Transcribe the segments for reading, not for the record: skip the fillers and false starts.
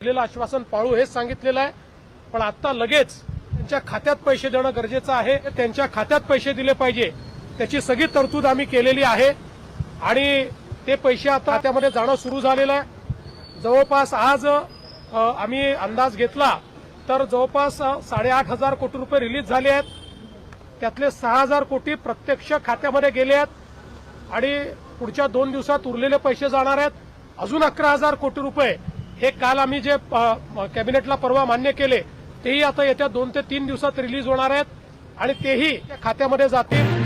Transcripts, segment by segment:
दिलेलं आश्वासन पाळू हेच सांगितलेलं आहे। पण आता लगेच त्यांच्या खात्यात पैसे देणं गरजेचं आहे। त्यांच्या खात्यात पैसे दिले पाहिजे त्याची सगळी तरतूद आम्ही केलेली आहे आणि ते पैसे आता खात्यामध्ये जाणं सुरू झालेलं आहे। जवळपास आज आम्ही अंदाज घेतला तर जवळपास 8,500 कोटी रुपये रिलीज झाले आहेत। त्यातले 6,000 कोटी प्रत्यक्ष खात्यामध्ये गेले आहेत आणि पुढच्या 2 दिवसात उरलेले पैसे जाणार आहेत। अजून 11,000 कोटी रुपये हे काल आम्ही जे कॅबिनेटला परवा मान्य केले तेही आता येत्या 2 ते 3 दिवसात रिलीज होणार आहेत आणि तेही खात्यामध्ये जातील।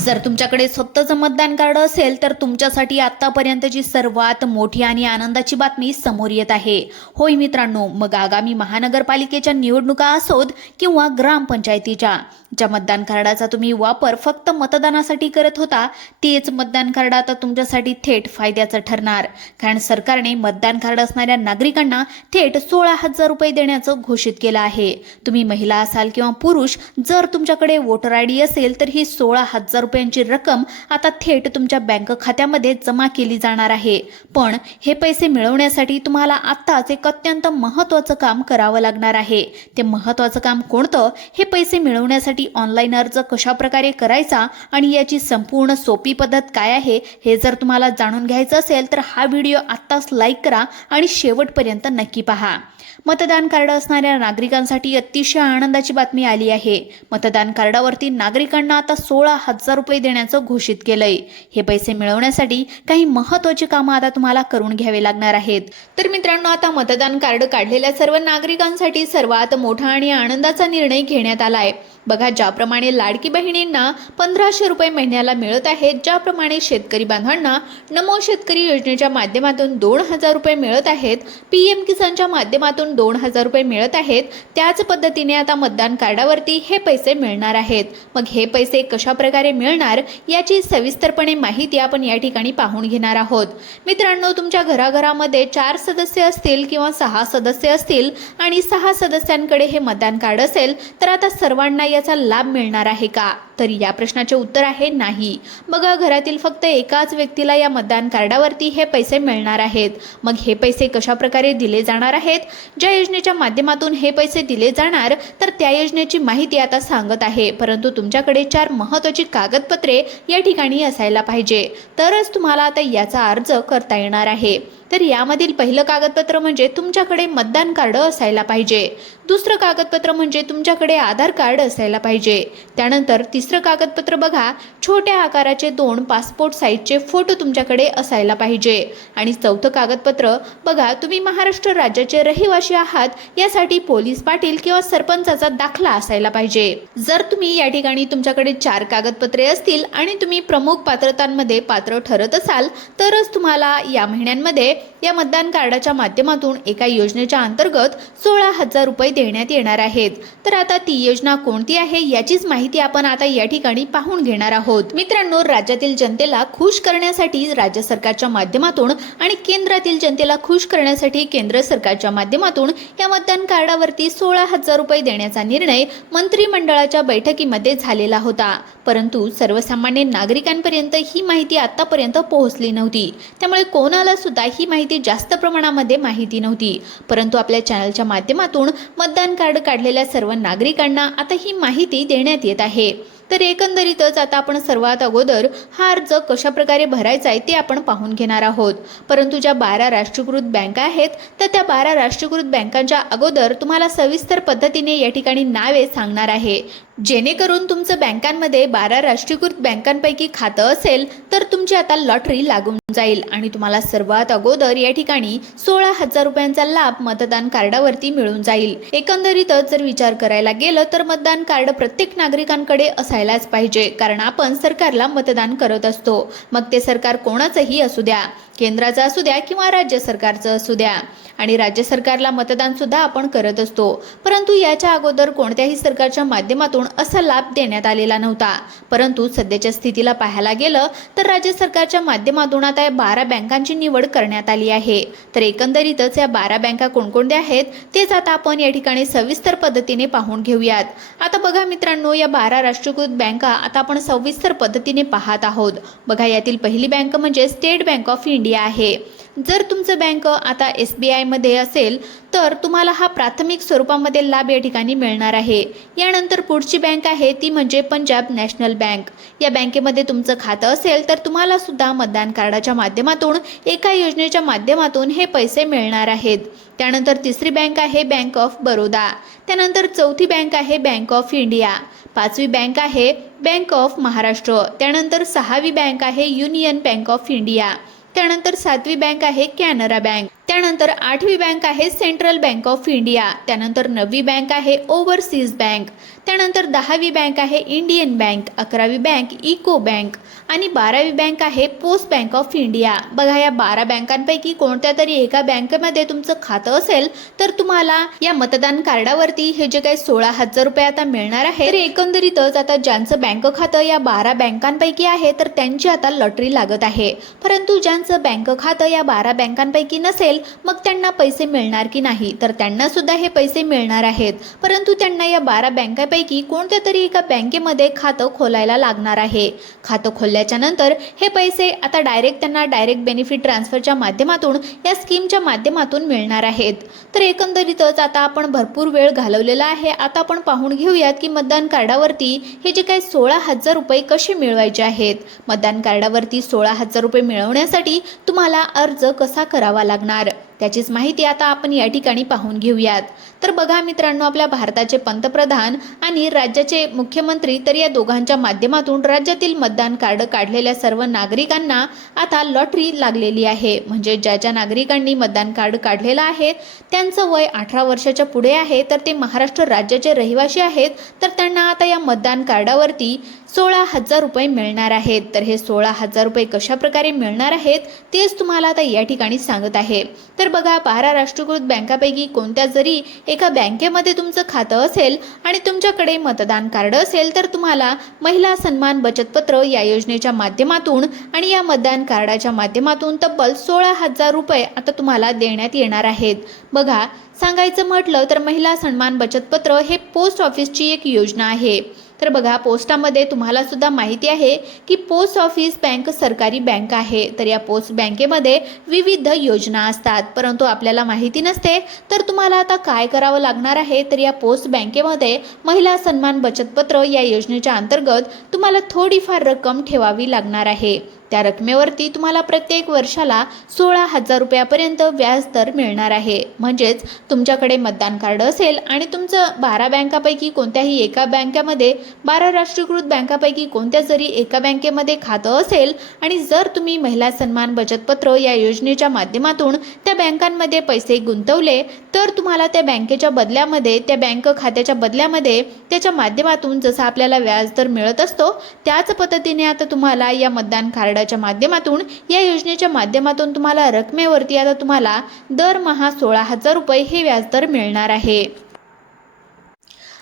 जर तुमच्याकडे स्वतःचं मतदान कार्ड असेल तर तुमच्यासाठी आतापर्यंतची सर्वात मोठी आणि आनंदाची बातमी समोर येत आहे। होय मित्रांनो, मग आगामी महानगरपालिकेच्या निवडणुका असोत किंवा ग्रामपंचायतीच्या, ज्या मतदान कार्डाचा तुम्ही वापर फक्त मतदानासाठी करत होता तेच मतदान कार्ड आता तुमच्यासाठी थेट फायद्याचं ठरणार। कारण सरकारने मतदान कार्ड असणाऱ्या नागरिकांना थेट 16,000 रुपये देण्याचं घोषित केलं आहे। तुम्ही महिला असाल किंवा पुरुष, जर तुमच्याकडे वोटर आयडी असेल तर ही 16,000 रुपयांची रक्कम आता थेट तुमच्या बँक खात्यामध्ये जमा केली जाणार आहे। पण हे पैसे मिळवण्यासाठी तुम्हाला आत्ताच एक अत्यंत महत्त्वाचं काम करावं लागणार आहे। ते महत्त्वाचं काम कोणतं? हे पैसे मिळवण्यासाठी ऑनलाईन अर्ज कशा प्रकारे करायचा आणि याची संपूर्ण सोपी पद्धत काय आहे हे जर तुम्हाला जाणून घ्यायचं असेल तर हा व्हिडिओ आत्ताच लाईक करा आणि शेवटपर्यंत नक्की पहा। मतदान कार्ड असणाऱ्या नागरिकांसाठी अतिशय आनंदाची बातमी आली आहे। मतदान कार्डावरती नागरिकांना आता 16,000 रुपये देण्याचं घोषित केलंय। हे पैसे मिळवण्यासाठी काही महत्त्वाची कामं आता तुम्हाला करून घ्यावे लागणार आहेत। तर मित्रांनो, आता मतदान कार्ड काढलेल्या सर्व नागरिकांसाठी सर्वात मोठा आणि आनंदाचा निर्णय घेण्यात आलाय। बघा, ज्याप्रमाणे लाडकी बहिणींना 1,500 रुपये महिन्याला मिळत आहेत, ज्याप्रमाणे शेतकरी बांधवांना नमो शेतकरी योजनेच्या माध्यमातून 2,000 रुपये मिळत आहेत, PM किसानच्या माध्यमातून 2,000 रुपये मिळत आहेत, त्याच पद्धतीने आता मतदान कार्डावरती हे पैसे मिळणार आहेत। मग हे पैसे कशा प्रकारे मिळणार याची सविस्तरपणे माहिती आपण या ठिकाणी पाहून घेणार आहोत। मित्रांनो, तुमच्या घराघरामध्ये 4 सदस्य असतील किंवा 6 सदस्य असतील आणि 6 सदस्यांकडे हे मतदान कार्ड असेल तर आता सर्वांना याचा लाभ मिळणार आहे का? तर या प्रश्नाचे उत्तर आहे नाही। बघा, घरातील फक्त एकाच व्यक्तीला या मतदान कार्डावरती हे पैसे मिळणार आहेत। मग हे पैसे कशा प्रकारे दिले जाणार आहेत? ज्या योजनेच्या माध्यमातून हे पैसे दिले जाणार तर त्या योजनेची माहिती आता सांगत आहे, परंतु तुमच्याकडे 4 महत्त्वाची कागदपत्रे या ठिकाणी असायला पाहिजे, तरच तुम्हाला आता याचा अर्ज करता येणार आहे। तर यामधील पहिलं कागदपत्र म्हणजे तुमच्याकडे मतदान कार्ड असायला पाहिजे। दुसरं कागदपत्र म्हणजे तुमच्याकडे आधार कार्ड असायला पाहिजे। त्यानंतर तिसरं कागदपत्र बघा, छोट्या आकाराचे 2 पासपोर्ट साईजचे फोटो तुमच्याकडे असायला पाहिजे। आणि चौथं कागदपत्र बघा, तुम्ही महाराष्ट्र राज्याचे रहिवासी आहात यासाठी पोलीस पाटील किंवा सरपंचाचा दाखला असायला पाहिजे। जर तुम्ही या ठिकाणी तुमच्याकडे 4 कागदपत्रे असतील आणि तुम्ही प्रमुख पात्रतांमध्ये पात्र ठरत असाल तरच तुम्हाला या महिन्यांमध्ये या मतदान कार्डाच्या माध्यमातून एका योजनेच्या अंतर्गत 16,000 रुपये देण्यात येणार आहेत। तर आता ती योजना कोणती आहे याचीच माहिती आपण आता या ठिकाणी पाहून घेणार आहोत। मित्रांनो, राज्यातील जनतेला खुश करण्यासाठी राज्य सरकारच्या माध्यमातून आणि केंद्रातील जनतेला खुश करण्यासाठी केंद्र सरकारच्या माध्यमातून या मतदान कार्डावरती 16,000 रुपये देण्याचा निर्णय मंत्रिमंडळाच्या बैठकीमध्ये झालेला होता, परंतु सर्वसामान्य नागरिकांपर्यंत ही माहिती आतापर्यंत पोहोचली नव्हती। त्यामुळे कोणाला सुद्धा ही माहिती जास्त प्रमाणामध्ये माहिती नव्हती, परंतु आपल्या चॅनलच्या माध्यमातून मतदान कार्ड काढलेल्या सर्व नागरिकांना आता ही माहिती देण्यात येत आहे। तर एकंदरीतच आता आपण सर्वात अगोदर हा अर्ज कशा प्रकारे भरायचा आहे ते आपण पाहून घेणार आहोत। परंतु ज्या 12 राष्ट्रीयकृत बँका आहेत तर त्या 12 राष्ट्रीयकृत बँकांच्या अगोदर तुम्हाला सविस्तर पद्धतीने या ठिकाणी नावे सांगणार आहे, जेणेकरून तुमचं बँकांमध्ये 12 राष्ट्रीयकृत बँकांपैकी खातं असेल तर तुमची आता लॉटरी लागून जाईल आणि तुम्हाला सर्वात अगोदर या ठिकाणी 16,000 रुपयांचा लाभ मतदान कार्डावरती मिळून जाईल। एकंदरीतच जर विचार करायला गेलं तर मतदान कार्ड प्रत्येक नागरिकांकडे असायलाच पाहिजे, कारण आपण सरकारला मतदान करत असतो। मग ते सरकार कोणाचंही असू द्या, केंद्राचं असू द्या किंवा राज्य सरकारचं असू द्या, आणि राज्य सरकारला मतदान सुद्धा आपण करत असतो। परंतु याच्या अगोदर कोणत्याही सरकारच्या माध्यमातून असा लाभ देण्यात आलेला नव्हता. परंतु सध्याच्या स्थितीला पाहायला गेलं तर राज्य सरकारच्या माध्यमातून आता या 12 बँकांची निवड करण्यात आली आहे. तर एकंदरीतच या 12 बँका कोणकोणत्या आहेत तेच आता आपण या ठिकाणी सविस्तर पद्धतीने पाहून घेऊयात. आता बघा मित्रांनो, या 12 राष्ट्रीयकृत बँका आता आपण सविस्तर पद्धतीने पाहत आहोत. बघा, यातील पहिली बँक म्हणजे स्टेट बँक ऑफ इंडिया आहे. जर तुमचं बँक आता SBI मध्ये असेल तर तुम्हाला हा प्राथमिक स्वरूपामध्ये लाभ या ठिकाणी मिळणार आहे. यानंतर पुढची बँक आहे ती म्हणजे पंजाब नॅशनल बँक. या बँकेमध्ये तुमचं खातं असेल तर तुम्हाला सुद्धा मतदान कार्डाच्या माध्यमातून एका योजनेच्या माध्यमातून हे पैसे मिळणार आहेत. त्यानंतर तिसरी बँक आहे बँक ऑफ बरोदा. त्यानंतर चौथी बँक आहे बँक ऑफ इंडिया. पाचवी बँक आहे बँक ऑफ महाराष्ट्र. त्यानंतर सहावी बँक आहे युनियन बँक ऑफ इंडिया. त्यानंतर सातवी बँक आहे कॅनरा बँक. त्यानंतर आठवी बँक आहे सेंट्रल बँक ऑफ इंडिया. त्यानंतर नववी बँक आहे ओव्हरसीज बँक. त्यानंतर 10वी बँक आहे इंडियन बँक. 11वी बँक इको बँक आणि 12वी बँक आहे पोस्ट बँक ऑफ इंडिया. बघा, या 12 बँकांपैकी कोणत्या तरी एका बँकेमध्ये तुमचं खातं असेल तर तुम्हाला या मतदान कार्डावरती हे जे काही 16,000 रुपये आता मिळणार आहे. तर एकंदरीतच आता ज्यांचं बँक खातं या 12 बँकांपैकी आहे तर त्यांची आता लॉटरी लागत आहे. परंतु ज्यांचं बँक खातं या 12 बँकांपैकी नसेल मग त्यांना पैसे मिळणार की नाही, तर त्यांना सुद्धा हे पैसे मिळणार आहेत. परंतु त्यांना या 12 बँकांपैकी कोणत्या तरी एका बँकेमध्ये खातं खोलायला लागणार आहे. खातं खोलल्याच्या नंतर हे पैसे आता त्यांना डायरेक्ट बेनिफिट ट्रान्सफरच्या माध्यमातून या स्कीमच्या माध्यमातून मिळणार आहेत. तर एकंदरीतच आता आपण भरपूर वेळ घालवलेला आहे. आता आपण पाहून घेऊयात की मतदान कार्डावरती हे जे काही 16,000 रुपये कसे मिळवायचे आहेत. मतदान कार्डावरती 16,000 रुपये मिळवण्यासाठी तुम्हाला अर्ज कसा करावा लागणार त्याचीच माहिती आता आपण या ठिकाणी पाहून घेऊयात. तर बघा मित्रांनो, आपल्या भारताचे पंतप्रधान आणि राज्याचे मुख्यमंत्री तर या दोघांच्या माध्यमातून राज्यातील मतदान कार्ड काढलेल्या सर्व नागरिकांना आता लॉटरी लागलेली आहे. म्हणजे ज्या नागरिकांनी मतदान कार्ड काढलेलं आहे त्यांचं वय 18 वर्षाच्या पुढे आहे तर ते महाराष्ट्र राज्याचे रहिवासी आहेत तर त्यांना आता या मतदान कार्डावरती 16,000 रुपये मिळणार आहेत. तर हे 16,000 रुपये कशा प्रकारे मिळणार आहेत तेच तुम्हाला आता या ठिकाणी सांगत आहे. तर बघा, 12 राष्ट्रीयकृत बँकापैकी कोणत्या जरी एका बँकेमध्ये तुमचं खातं असेल आणि तुमच्याकडे मतदान कार्ड असेल तर तुम्हाला महिला सन्मान बचत पत्र या योजनेच्या माध्यमातून आणि या मतदान कार्डाच्या माध्यमातून तब्बल 16,000 रुपये आता तुम्हाला देण्यात येणार आहेत. बघा, सांगायचं म्हटलं तर महिला सन्मान बचत पत्र हे पोस्ट ऑफिसची एक योजना आहे. तर बघा, पोस्टामध्ये तुम्हाला सुद्धा माहिती आहे की पोस्ट ऑफिस बँक सरकारी बँक आहे. तर या पोस्ट बँकेमध्ये विविध योजना असतात परंतु आपल्याला माहिती नसते. तर तुम्हाला आता काय करावं लागणार आहे, तर या पोस्ट बँकेमध्ये महिला सन्मान बचत पत्र या योजनेच्या अंतर्गत तुम्हाला थोडीफार रक्कम ठेवावी लागणार आहे. त्या रकमेवरती तुम्हाला प्रत्येक वर्षाला 16,000 रुपयापर्यंत व्याज दर मिळणार आहे. म्हणजेच तुमच्याकडे मतदान कार्ड असेल आणि तुमचं 12 बँकापैकी कोणत्याही एका बँकेमध्ये 12 राष्ट्रीयकृत बँकापैकी कोणत्या जरी एका बँकेमध्ये खातं असेल आणि जर तुम्ही महिला सन्मान बचत पत्र या योजनेच्या माध्यमातून त्या बँकांमध्ये पैसे गुंतवले तर तुम्हाला त्या बँकेच्या बदल्यामध्ये त्या बँक खात्याच्या बदल्यामध्ये त्याच्या माध्यमातून जसं आपल्याला व्याजदर मिळत असतो त्याच पद्धतीने आता तुम्हाला या मतदान कार्ड माध्यमातून या योजनेच्या माध्यमातून तुम्हाला रकमेवरती आता तुम्हाला दरमहा 16,000 रुपये हे व्याजदर मिळणार आहे.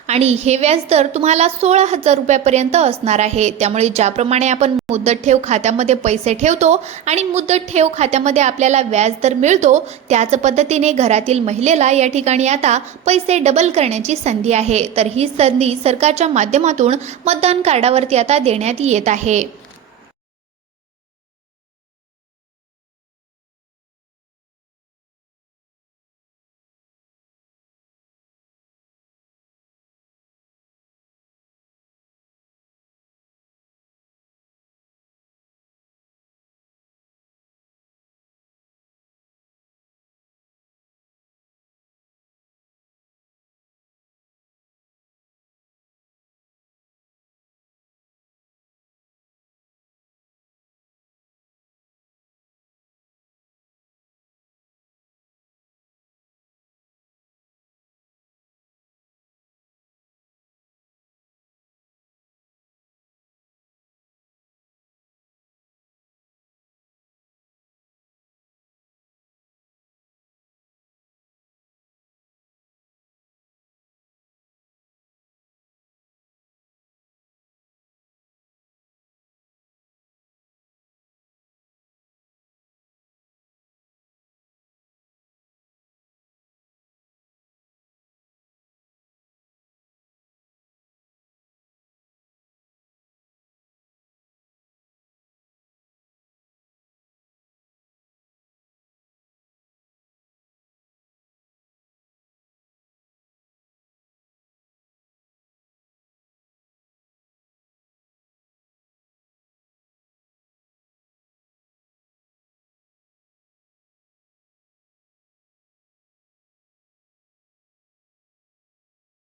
आणि हे व्याजदर तुम्हाला 16,000 रुपयापर्यंत असणार आहे. त्यामुळे ज्याप्रमाणे आपण मुदत ठेव खात्यामध्ये पैसे ठेवतो आणि मुदत ठेव खात्यामध्ये आपल्याला व्याजदर मिळतो त्याच पद्धतीने घरातील महिलेला या ठिकाणी आता पैसे डबल करण्याची संधी आहे. तर ही संधी सरकारच्या माध्यमातून मतदान कार्डावरती आता देण्यात येत आहे.